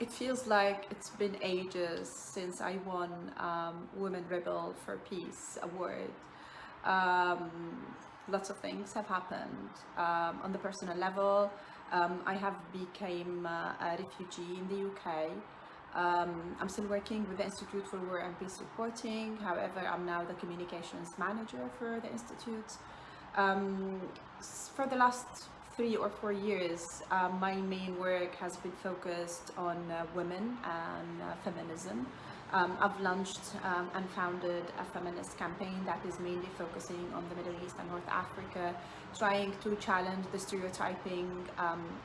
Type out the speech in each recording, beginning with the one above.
It feels like it's been ages since I won Women Rebel for Peace award. Um, Lots of things have happened. On the personal level, I have become a refugee in the UK. I'm still working with the Institute for War and Peace Reporting. However, I'm now the communications manager for the Institute. For the last 3 or 4 years, my main work has been focused on women and feminism. I've launched and founded a feminist campaign that is mainly focusing on the Middle East and North Africa, trying to challenge the stereotyping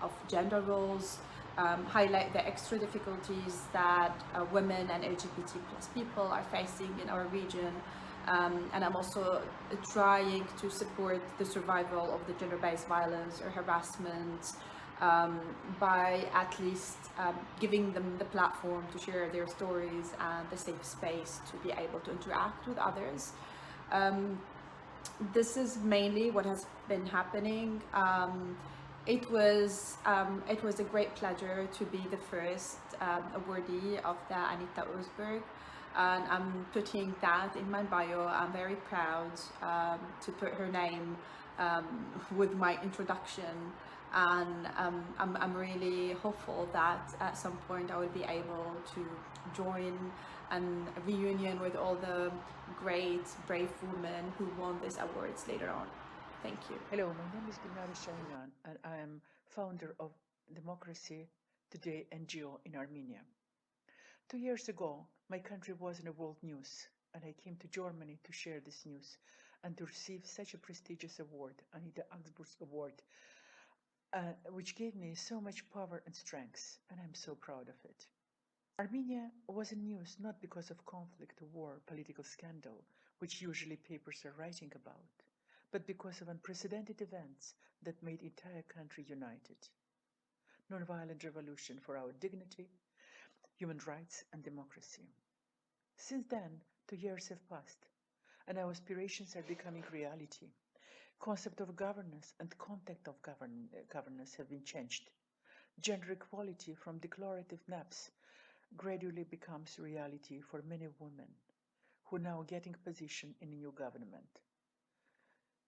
of gender roles, highlight the extra difficulties that women and LGBT plus people are facing in our region. And I'm also trying to support the survival of the gender-based violence or harassment by at least giving them the platform to share their stories and the safe space to be able to interact with others. This is mainly what has been happening. It was a great pleasure to be the first awardee of the Anita Augspurg. And I'm putting that in my bio. I'm very proud to put her name with my introduction, and I'm really hopeful that at some point I will be able to join and reunion with all the great, brave women who won these awards later on. Thank you. Hello, my name is Gulnara Shahinian, and I am founder of Democracy Today NGO in Armenia. 2 years ago, my country was in the world news, and I came to Germany to share this news and to receive such a prestigious award, Anita Augsburg Award, which gave me so much power and strength, and I'm so proud of it. Armenia was in news not because of conflict, war, political scandal, which usually papers are writing about, but because of unprecedented events that made the entire country united. Nonviolent revolution for our dignity, human rights and democracy. Since then, 2 years have passed, and our aspirations are becoming reality. Concept of governance and content of governance have been changed. Gender equality from declarative naps gradually becomes reality for many women who are now getting position in a new government.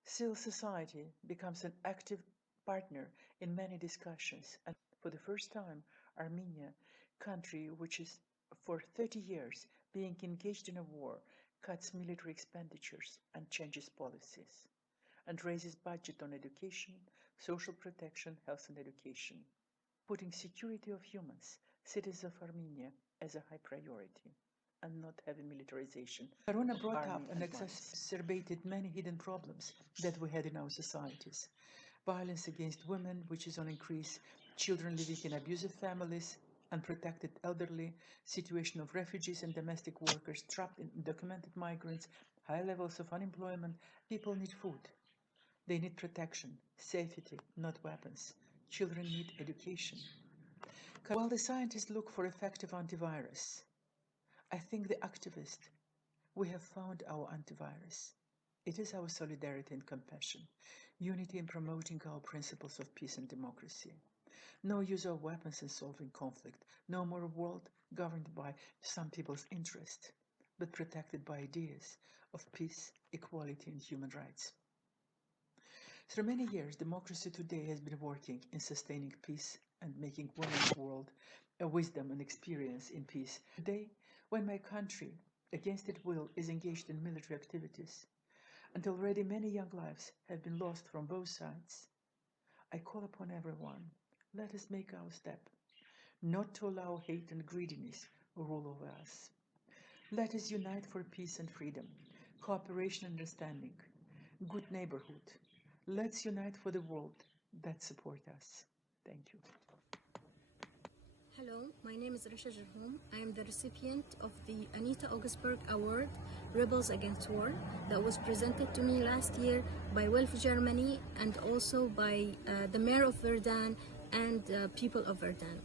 Civil society becomes an active partner in many discussions, and for the first time, Armenia, country which is for 30 years being engaged in a war, cuts military expenditures and changes policies, and raises budget on education, social protection, health and education, putting security of humans, citizens of Armenia, as a high priority, and not heavy militarization. Corona brought up and exacerbated many hidden problems that we had in our societies. Violence against women, which is on increase, children living in abusive families, unprotected elderly, situation of refugees and domestic workers, trapped in undocumented migrants, high levels of unemployment. People need food. They need protection, safety, not weapons. Children need education. While the scientists look for effective antivirus, I think the activists, we have found our antivirus. It is our solidarity and compassion, unity in promoting our principles of peace and democracy. No use of weapons in solving conflict, no more a world governed by some people's interest, but protected by ideas of peace, equality and human rights. Through many years, Democracy Today has been working in sustaining peace and making women's world a wisdom and experience in peace. Today, when my country, against its will, is engaged in military activities, and already many young lives have been lost from both sides, I call upon everyone, let us make our step, not to allow hate and greediness rule over us. Let us unite for peace and freedom, cooperation and understanding, good neighborhood. Let's unite for the world that supports us. Thank you. Hello, my name is Rasha Jarhum. I am the recipient of the Anita Augspurg Award, Rebels Against War, that was presented to me last year by Wolf Germany and also by the mayor of Verdun and people of Verdun.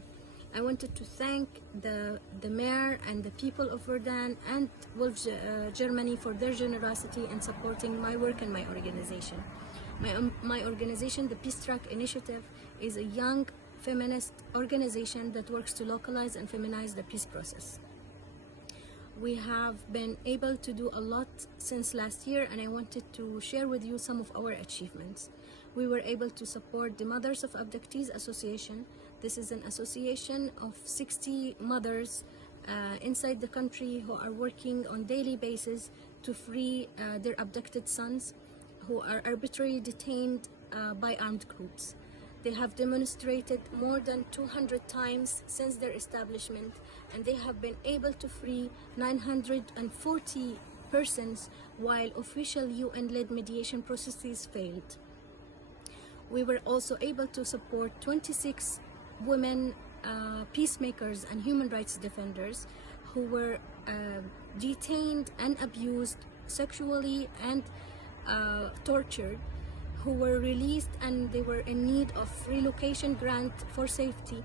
I wanted to thank the mayor and the people of Verdun and Wolf Germany for their generosity in supporting my work and my organization. My organization, the Peace Track Initiative, is a young feminist organization that works to localize and feminize the peace process. We have been able to do a lot since last year, and I wanted to share with you some of our achievements. We were able to support the Mothers of Abductees Association. This is an association of 60 mothers inside the country who are working on daily basis to free their abducted sons who are arbitrarily detained by armed groups. They have demonstrated more than 200 times since their establishment, and they have been able to free 940 persons while official UN-led mediation processes failed. We were also able to support 26 women peacemakers and human rights defenders who were detained and abused sexually and tortured, who were released, and they were in need of relocation grant for safety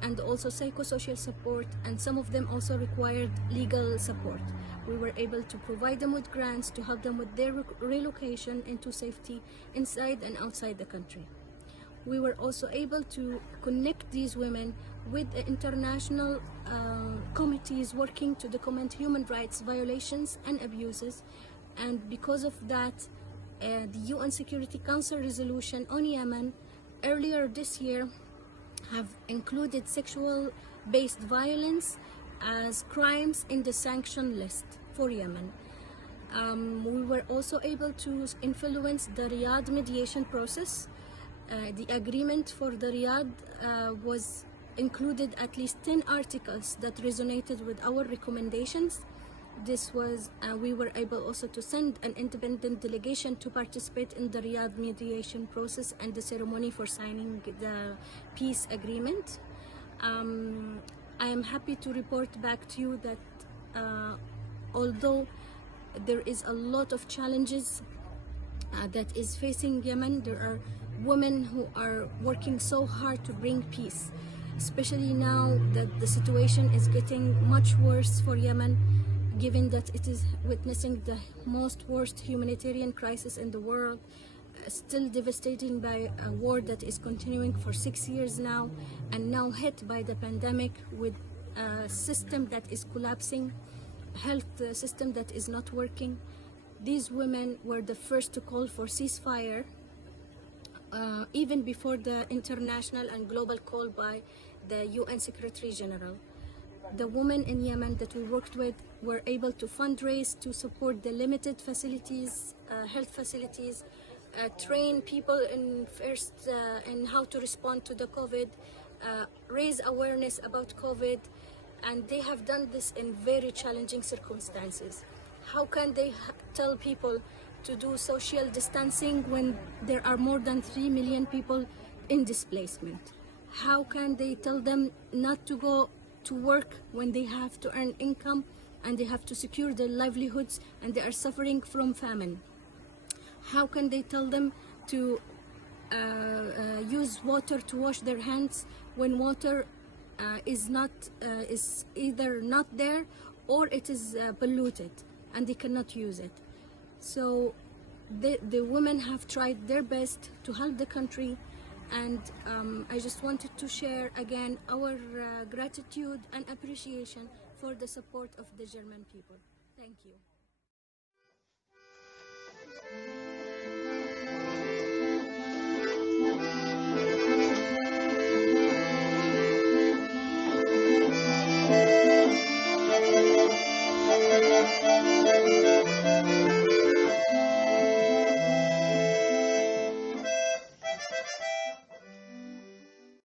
and also psychosocial support, and some of them also required legal support. We were able to provide them with grants to help them with their relocation into safety inside and outside the country. We were also able to connect these women with the international committees working to document human rights violations and abuses, and because of that, the UN Security Council resolution on Yemen earlier this year have included sexual-based violence as crimes in the sanction list for Yemen. We were also able to influence the Riyadh mediation process. The agreement for the Riyadh was included at least 10 articles that resonated with our recommendations. This was, we were able also to send an independent delegation to participate in the Riyadh mediation process and the ceremony for signing the peace agreement. I am happy to report back to you that although there is a lot of challenges that is facing Yemen, there are women who are working so hard to bring peace, especially now that the situation is getting much worse for Yemen, given that it is witnessing the most worst humanitarian crisis in the world, still devastating by a war that is continuing for 6 years now, and now hit by the pandemic with a system that is collapsing, health system that is not working. These women were the first to call for ceasefire, even before the international and global call by the UN Secretary General. The women in Yemen that we worked with were able to fundraise to support the limited facilities, health facilities, train people in how to respond to the COVID, raise awareness about COVID, and they have done this in very challenging circumstances. How can they tell people to do social distancing when there are more than 3 million people in displacement? How can they tell them not to go to work when they have to earn income and they have to secure their livelihoods and they are suffering from famine? How can they tell them to use water to wash their hands when water is either not there or it is polluted and they cannot use it? So the women have tried their best to help the country, and I just wanted to share again our gratitude and appreciation for the support of the German people. Thank you.